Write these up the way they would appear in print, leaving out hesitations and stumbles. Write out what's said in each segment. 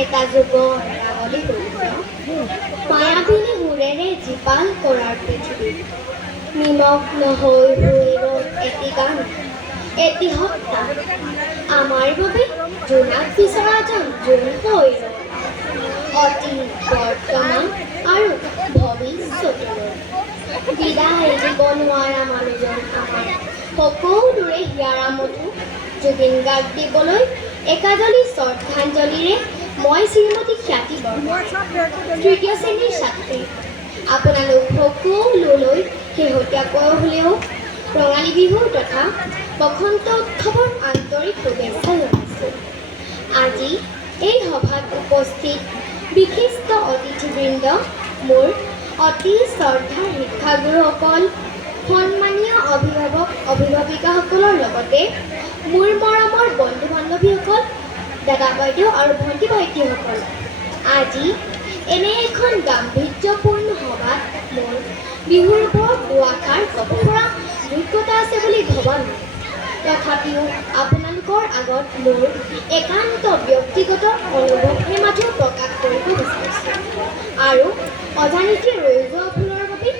এটা যুগৰ ৰাগলি কৰিব মায়াবিনী সুৰেৰে জীপাল কৰাৰ পৃথিৱী নিমগ্ন হৈ হৈ ৰ'ল এটি গান এটি সত্তা আমাৰ বাবে জোনাক বিচৰাজন জোন হৈ ৰ'ল অতি বৰ্তমান আৰু ভৱিষ্যতলৈ বিদায় দিব নোৱাৰা মানুহজন আমাৰ সকলোৰে হিয়াৰা মধু জুবিন গাৰ্গ দিবলৈ একাজলি শ্ৰদ্ধাঞ্জলিৰে মই শ্ৰীমতী খ্যাতি বৰ্মা তৃতীয় শ্ৰেণীৰ ছাত্ৰী আপোনালোক সকলোলৈ শেহতীয়াকৈ হ'লেও ৰঙালী বিহু তথা বসন্ত উৎসৱৰ আন্তৰিক শুভেচ্ছা জনাইছোঁ আজি এই সভাত উপস্থিত বিশিষ্ট অতিথিবৃন্দ মোৰ অতি শ্ৰদ্ধাৰ শিক্ষাগুৰুসকল সন্মানীয় অভিভাৱক অভিভাৱিকাসকলৰ লগতে মোৰ মৰমৰ বন্ধু বান্ধৱীসকল দাদা বাইদেউ আৰু ভণ্টি ভাইটিসকল আজি এনে এখন গাম্ভীৰ্যপূৰ্ণ সভাত মোৰ বিহুৰ ওপৰত দুআষাৰ ক'ব পৰা যোগ্যতা আছে বুলি ভবা নাই তথাপিও আপোনালোকৰ আগত মোৰ একান্ত ব্যক্তিগত অনুভৱহে মাথো প্ৰকাশ কৰিব বিচাৰিছোঁ আৰু অজানিতে ৰৈ যোৱা ভুলৰ বাবে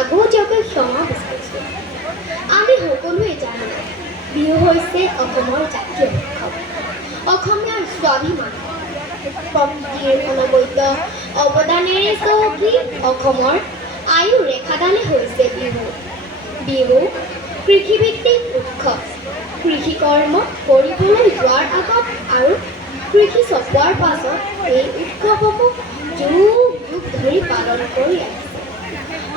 আগতীয়াকৈ ক্ষমা বিচাৰিছোঁ আমি সকলোৱে জানো বিহু হৈছে অসমৰ জাতীয় উৎসৱ অসমীয়াৰ স্বাভিমান প্ৰকৃতিৰ অনবদ্য অৱদানেৰে চহকী অসমৰ আয়ু ৰেখাদানে হৈছে বিহু বিহু কৃষিভিত্তিক উৎসৱ কৃষি কৰ্ম কৰিবলৈ যোৱাৰ আগত আৰু কৃষি চপোৱাৰ পাছত এই উৎসৱসমূহ যুগ যুগ ধৰি পালন কৰি আহিছে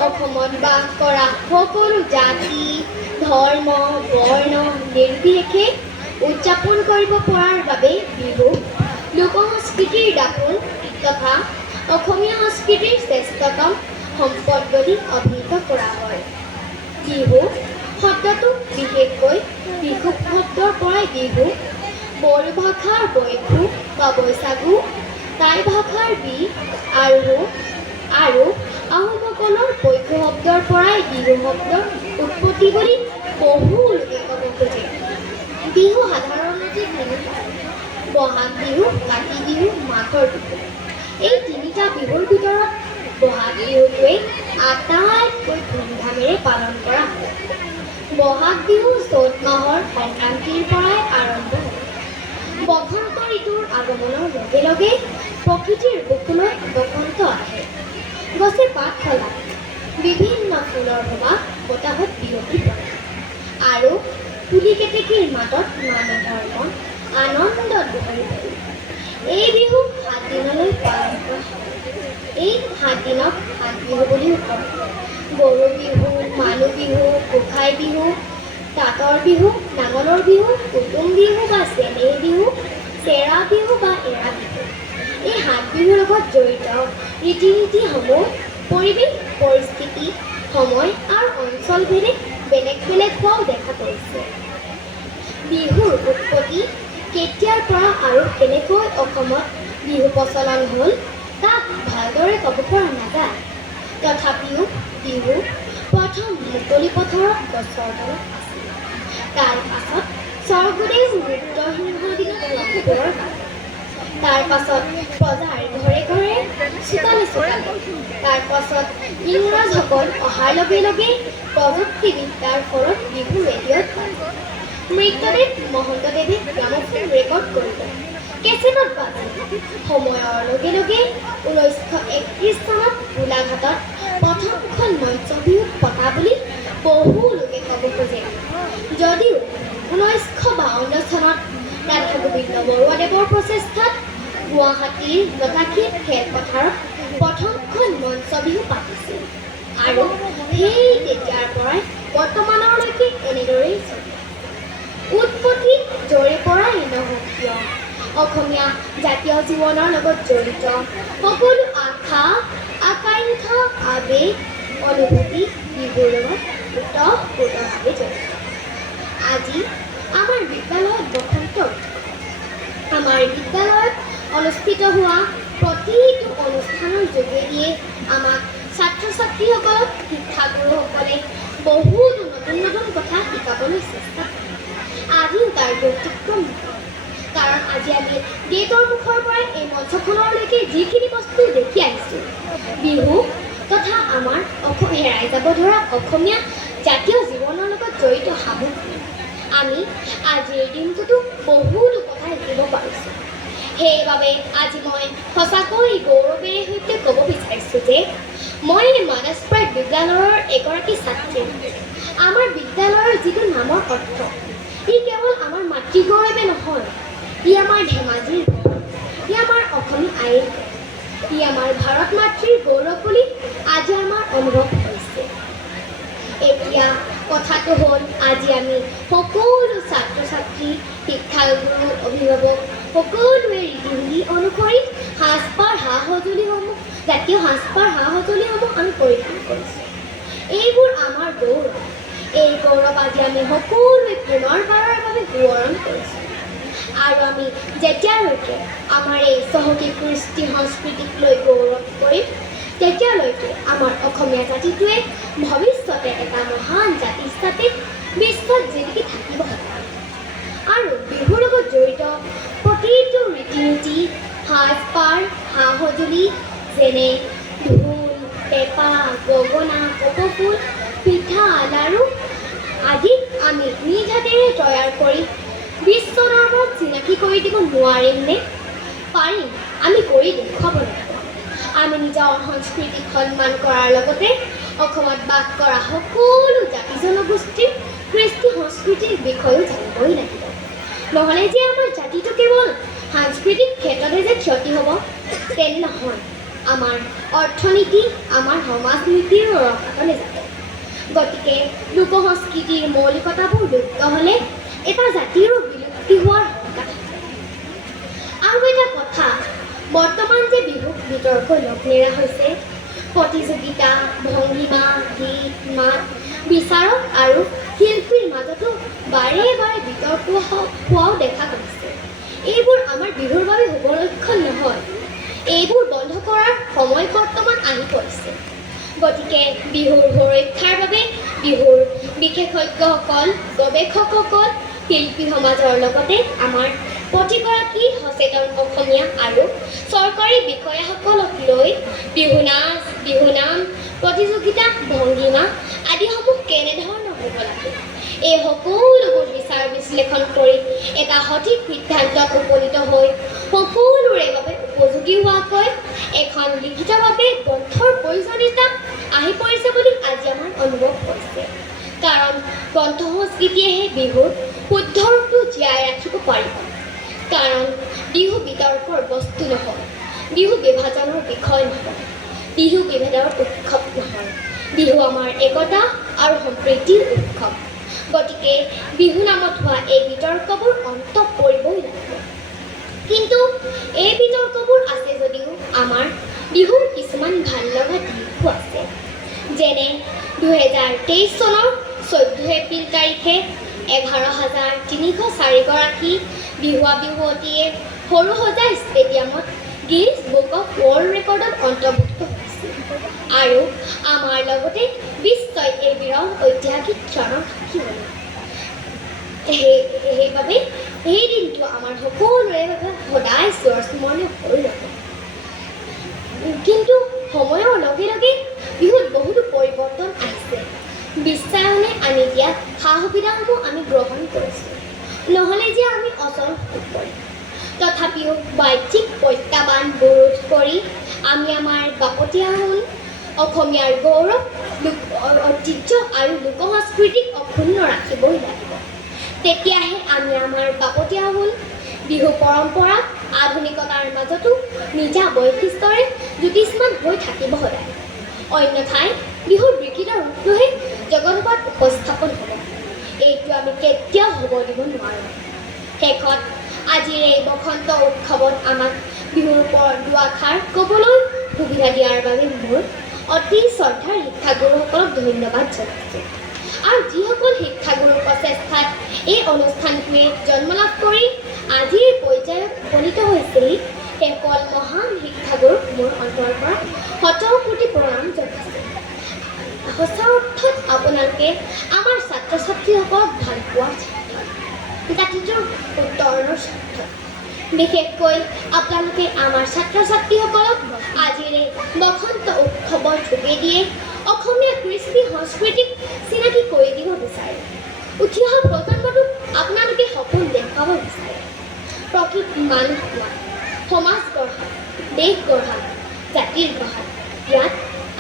অসমত বাস কৰা সকলো জাতি ধৰ্ম বৰ্ণ নিৰ্বিশেষে উদযাপন কৰিব পৰাৰ বাবে বিহু লোক সংস্কৃতিৰ দাপোন তথা অসমীয়া সংস্কৃতিৰ শ্ৰেষ্ঠতম সম্পদ বুলি অভিহিত কৰা হয় বিহু শব্দটো বিশেষকৈ বিহু শব্দৰ পৰাই বিহু বড়ো ভাষাৰ বৈশু বা বৈশাগু টাই ভাষাৰ বি আৰু আহোমসকলৰ বৈশু শব্দৰ পৰাই বিহু শব্দৰ উৎপত্তি বুলি বহু লোকে ক'ব খোজে বিহু সাধাৰণতে তিনিটা বহাগ বিহু কাতি বিহু মাঘৰ বিহু এই তিনিটা বিহুৰ ভিতৰত বহাগ বিহুটোৱে আটাইতকৈ ধুমধামেৰে পালন কৰা হয় বহাগ বিহু চ'ত মাহৰ সংক্ৰান্তিৰ পৰাই আৰম্ভ হয় বসন্ত ঋতুৰ আগমনৰ লগে লগে প্ৰকৃতিৰ বুকুলৈ বসন্ত আহে গছে পাত সলায় বিভিন্ন ফুলৰ সুবাস বতাহত বিয়পি পৰে আৰু কুলি কেতেকীৰ মাতত মানুহৰ মন আনন্দত ভৰি পৰে এই বিহু 7 দিনলৈ পালন কৰা হয় এই 7 দিনক 7 বিহু বুলিও কয় গৰু বিহু মানুহ বিহু গোসাঁই বিহু তাঁতৰ বিহু নাঙলৰ বিহু কুটুম বিহু বা চেনেহী বিহু চেৰা বিহু বা এৰা বিহু এই 7 বিহুৰ লগত জড়িত ৰীতি নীতিসমূহ পৰিৱেশ পৰিস্থিতি সময় আৰু অঞ্চলভেদে বেলেগ বেলেগ হোৱাও দেখা গৈছে বিহুৰ উৎপত্তি কেতিয়াৰ পৰা আৰু কেনেকৈ অসমত বিহু প্ৰচলন হ'ল তাক ভালদৰে ক'ব পৰা নাযায় তথাপিও বিহু প্ৰথম মুকলি পথাৰত গছৰ তলত আছিল তাৰ পাছত স্বৰ্গদেউ ৰুদ্ৰসিংহৰ দিনত লখিমপুৰৰ তাৰ পাছত প্ৰজাৰ ঘৰে ঘৰে চোতালে চোতালে তাৰ পাছত ইংৰাজসকল অহাৰ লগে লগে প্ৰযুক্তিবিদ্যাৰ ফলত বিহু ৰেডিঅ'ত পালে মৃত্যুদেৱ মহন্তদেৱে গ্ৰামোফোন ৰেকৰ্ড কৰিলে কেছেটত বাজিল সময়ৰ লগে লগে 1931 চনত গোলাঘাটত প্ৰথমখন মঞ্চ বিহু পতা বুলি বহু লোকে ক'ব খোজে যদিও 1952 চনত ৰাধা গোবিন্দ বৰুৱাদেৱৰ প্ৰচেষ্টাত গুৱাহাটীৰ লতাশিল খেলপথাৰত প্ৰথমখন মঞ্চ বিহু পাতিছিল আৰু সেই তেতিয়াৰ পৰাই বৰ্তমানলৈকে এনেদৰেই চলি উৎপত্তি য'ৰে পৰাই নহওক কিয় অসমীয়া জাতীয় জীৱনৰ লগত জড়িত সকলো আশা আকাংক্ষা আবেগ অনুভূতি বিহুৰ লগত ওতঃপ্ৰোতভাৱে জড়িত আজি আমাৰ বিদ্যালয়ত বসন্ত আমাৰ বিদ্যালয়ত অনুষ্ঠিত হোৱা প্ৰতিটো অনুষ্ঠানৰ যোগেদিয়ে আমাক ছাত্ৰ ছাত্ৰীসকলক শিক্ষাগুৰুসকলে বহুতো নতুন নতুন কথা শিকাবলৈ চেষ্টা কৰে আজিও তাৰ ব্যতিক্ৰম কাৰণ আজি আমি গেটৰ মুখৰ পৰাই এই মঞ্চখনলৈকে যিখিনি বস্তু দেখি আহিছোঁ, বিহু তথা আমাৰ হেৰাই যাব ধৰা অসমীয়া জাতীয় জীৱনৰ লগত জড়িত সামগ্ৰী, আমি আজিৰ দিনটোতো বহুতো কথা শিকিব পাৰিছোঁ। সেইবাবে আজি মই সঁচাকৈ গৌৰৱেৰে সৈতে ক'ব বিচাৰিছোঁ যে মই মানস প্ৰাইড বিদ্যালয়ৰ এগৰাকী ছাত্ৰী। আমাৰ বিদ্যালয়ৰ যিটো নামৰ অৰ্থ, ই কেৱল আমাৰ মাতৃগৌৰৱে নহয়, ই আমাৰ ধেমাজিৰ গৌৰৱ, ই আমাৰ অসমীয়া আইৰ, ই আমাৰ ভাৰত মাতৃৰ গৌৰৱ বুলি আজি আমাৰ অনুভৱ হৈছে। এতিয়া কথাটো হ'ল, আজি আমি সকলো ছাত্ৰ ছাত্ৰী, শিক্ষাগুৰু, অভিভাৱক সকলোৱে ৰীতি অনুসৰি সাজপাৰ সা সঁজুলিসমূহ, জাতীয় সাজপাৰ সা সঁজুলিসমূহ আমি পৰিধান কৰিছোঁ। এইবোৰ আমাৰ গৌৰৱ। এই গৌৰৱ আজি আমি সকলোৱে পুনৰবাৰৰ বাবে সোঁৱৰণ কৰিছোঁ। আৰু আমি যেতিয়ালৈকে আমাৰ এই চহকী কৃষ্টি সংস্কৃতিক লৈ গৌৰৱ কৰিম, তেতিয়ালৈকে আমাৰ অসমীয়া জাতিটোৱে ভৱিষ্যতে এটা মহান জাতি হিচাপে বিশ্বত জিলিকি থাকিব। আৰু বিহুৰ লগত জড়িত প্ৰতিটো ৰীতি নীতি, সাজপাৰ সা সঁজুলি যেনে ঢোল, পেঁপা, গগনা, কপৌফুল, পিঠা, লাড়ু আদি আমি নিজ হাতেৰে তৈয়াৰ কৰি বিশ্ব দৰবাৰত চিনাকি কৰি দিব নোৱাৰিমনে? পাৰিম, আমি কৰি দেখুৱাব লাগিব। আমি নিজৰ সংস্কৃতিক সন্মান কৰাৰ লগতে অসমত বাস কৰা সকলো জাতি জনগোষ্ঠীৰ কৃষ্টি সংস্কৃতিৰ বিষয়েও জানিবই লাগিব। নহ'লে যে আমাৰ জাতিটো কেৱল সাংস্কৃতিক ক্ষেত্ৰতে যে ক্ষতি হ'ব তেনে নহয়, আমাৰ অৰ্থনীতি, আমাৰ সমাজ নীতিৰ ৰসাতলে যাব। গতিকে লোক সংস্কৃতিৰ মৌলিকতাবোৰ লুপ্ত হ'লে এটা জাতিৰো বিলুপ্তি হোৱাৰ শংকা থাকে। আৰু এটা কথা, বৰ্তমান যে বিহুক বিতৰ্কৰ লগ নেৰা হৈছে, প্ৰতিযোগিতা, ভংগীমা, গীত, মাত, বিচাৰক আৰু শিল্পীৰ মাজতো বাৰে বাৰে বিতৰ্ক হোৱাও দেখা গৈছে। এইবোৰ আমাৰ বিহুৰ বাবে শুভ লক্ষণ নহয়। এইবোৰ বন্ধ কৰাৰ সময় বৰ্তমান আহি পৰিছে। গতিকে বিহুৰ সুৰক্ষাৰ বাবে বিহুৰ বিশেষজ্ঞসকল, গৱেষকসকল, শিল্পী সমাজৰ লগতে আমাৰ প্ৰতিগৰাকী সচেতন অসমীয়া আৰু চৰকাৰী বিষয়াসকলক লৈ বিহু নাচ, বিহু নাম, প্ৰতিযোগিতা, ভংগীমা আদিসমূহ কেনেধৰণৰ হ'ব লাগে, এই সকলোবোৰ বিচাৰ বিশ্লেষণ কৰি এটা সঠিক সিদ্ধান্তত উপনীত হৈ সকলোৰে বাবে উপযোগী হোৱাকৈ এখন লিখিতভাৱে গ্ৰন্থৰ প্ৰয়োজনীয়তা আহি পৰিছে বুলি আজি আমাৰ অনুভৱ হৈছে। কাৰণ গ্ৰন্থ সংস্কৃতিয়েহে বিহুৰ শুদ্ধ ৰূপটো জীয়াই ৰাখিব পাৰিব। কাৰণ বিহু বিতৰ্কৰ বস্তু নহয়, বিহু বিভাজনৰ বিষয় নহয়, বিহু বিভেদৰ উৎসৱ নহয়, বিহু আমাৰ একতা আৰু সম্প্ৰীতিৰ উৎসৱ। গতিকে বিহু নামত হোৱা এই বিতৰ্কবোৰ অন্ত পৰিবই লাগিব। কিন্তু এই বিতৰ্কবোৰ আছে যদিও আমাৰ বিহুৰ কিছুমান ভাল লগা দিশো আছে। যেনে 2023 চনৰ 14 এপ্ৰিল তাৰিখে 11,304 গৰাকী বিহুৱা বিহুৱতীয়ে সৰুসজাই ষ্টেডিয়ামত গিনিজ বুক অফ ৱৰ্ল্ড ৰেকৰ্ডত অন্তৰ্ভুক্ত হৈছিল। আৰু আমাৰ লগতে বিশ্বই এই বিৰল ঐতিহাসিক ক্ষণৰ সাক্ষী হ'ল। সেইবাবে এই দিনটো আমাৰ সকলোৰে বাবে সদায় চিৰস্মৰণীয় হৈ ৰ'ব। কিন্তু সময়ৰ লগে লগে বিহুত বহুতো পৰিৱৰ্তন আহিছে। বিশ্বায়নে আনি দিয়া সা সুবিধাসমূহ আমি গ্ৰহণ কৰিছোঁ, নহ'লে যে আমি অচল হৈ পৰিম। তথাপিও বাহ্যিক প্ৰত্যাহ্বানবোৰ ৰোধ কৰি আমি আমাৰ বাপতিসাহোন অসমীয়াৰ গৌৰৱ, ঐতিহ্য আৰু লোক সংস্কৃতিক অক্ষুণ্ণ ৰাখিবই লাগিব। তেতিয়াহে আমি আমাৰ বাপতিসাহোন বিহু পৰম্পৰা আধুনিকতাৰ মাজতো নিজা বৈশিষ্ট্যৰে জ্যোতিষ্মান হৈ থাকিব সদায়। অন্যথাই বিহুৰ বিকৃত ৰূপটোহে জগতত উপস্থাপন হ'ব। এইটো আমি কেতিয়াও হ'ব দিব নোৱাৰোঁ। শেষত আজিৰ এই বসন্ত উৎসৱত আমাক বিহুৰ ওপৰত দুআষাৰ ক'বলৈ সুবিধা দিয়াৰ বাবে মোৰ অতি শ্ৰদ্ধাৰ শিক্ষাগুৰুসকলক ধন্যবাদ জনাইছোঁ। আৰু যিসকল শিক্ষাগুৰুৰ প্ৰচেষ্টাত এই অনুষ্ঠানটোৱে জন্ম লাভ কৰি আজিৰ পৰ্যায়ত উপনীত হৈছেহি, সেইসকল মহান শিক্ষাগুৰুক মোৰ অন্তৰৰ পৰা শতকোটি প্ৰণাম জনাইছোঁ। সঁচা অৰ্থত আপোনালোকে আমাৰ ছাত্ৰ ছাত্ৰীসকলক ভাল পোৱাৰ জাতিটোৰ উত্তৰণৰ স্বাৰ্থত বিশেষকৈ আপোনালোকে আমাৰ ছাত্ৰ ছাত্ৰীসকলক আজিৰে বসন্ত উৎসৱৰ যোগেদিয়ে অসমীয়া কৃষ্টি সংস্কৃতিক চিনাকি কৰি দিব বিচাৰে। উঠি অহা প্ৰজন্মটোক আপোনালোকে সপোন দেখুৱাব বিচাৰে। প্ৰকৃত মানুহ হোৱা, সমাজ গঢ়া, দেশ গঢ়া, জাতিৰ গঢ়া, ইয়াত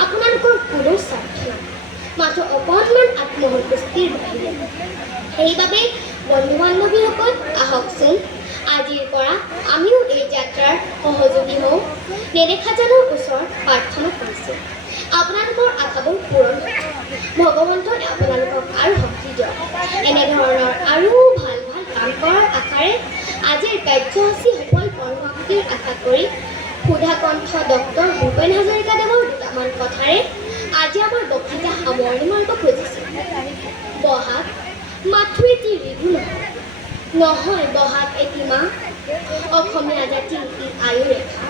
আপোনালোকৰ কোনো স্বাৰ্থ নাই, মাত্ৰ অকণমান আত্মসন্তুষ্টিৰ বাহিৰে। সেইবাবে বন্ধু বান্ধৱীসকল আহকচোন, আজিৰ পৰা আমিও এই যাত্ৰাৰ সহযোগী হওঁ। নেদেখাজনৰ ওচৰত প্ৰাৰ্থনা কৰিছোঁ, আপোনালোকৰ আশাবোৰ পূৰণ হওক। ভগৱন্তই আপোনালোকক আৰু শক্তি দিয়ক। এনেধৰণৰ আৰু ভাল ভাল কাম কৰাৰ আশাৰে আজিৰ কাৰ্যসূচী সফল কৰ্মসূচীৰ আশা কৰি সুধাকণ্ঠ ডক্টৰ ভূপেন হাজৰিকাদেৱৰ দুটামান কথাৰে আজি আমাৰ বক্তৃতা সামৰণি মাৰিব খুজিছোঁ। বহাগ মাথো এটি ঋতু নহয়, বহাগ এটি মাহ, অসমীয়া জাতিৰ ই আয়ু ৰেখা,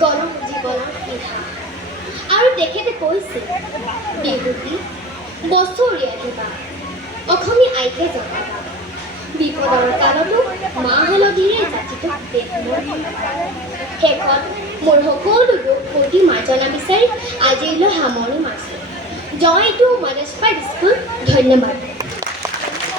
গণ জীৱনৰ ইতিহাস। আৰু তেখেতে কৈছিল, বিহুটি বছৰীয়া কিবা, অসমীয়া আইকে জনাবা, বিপদৰ কালতো মাহ হালধিৰে জাতিটোক দেশৰ। শেষত মোৰ সকলো দুখ ফূৰ্তি মাৰ্জনা বিচাৰি আজিলৈ সামৰণি মাৰিছোঁ। Joy to mothers school. ধন্যবাদ।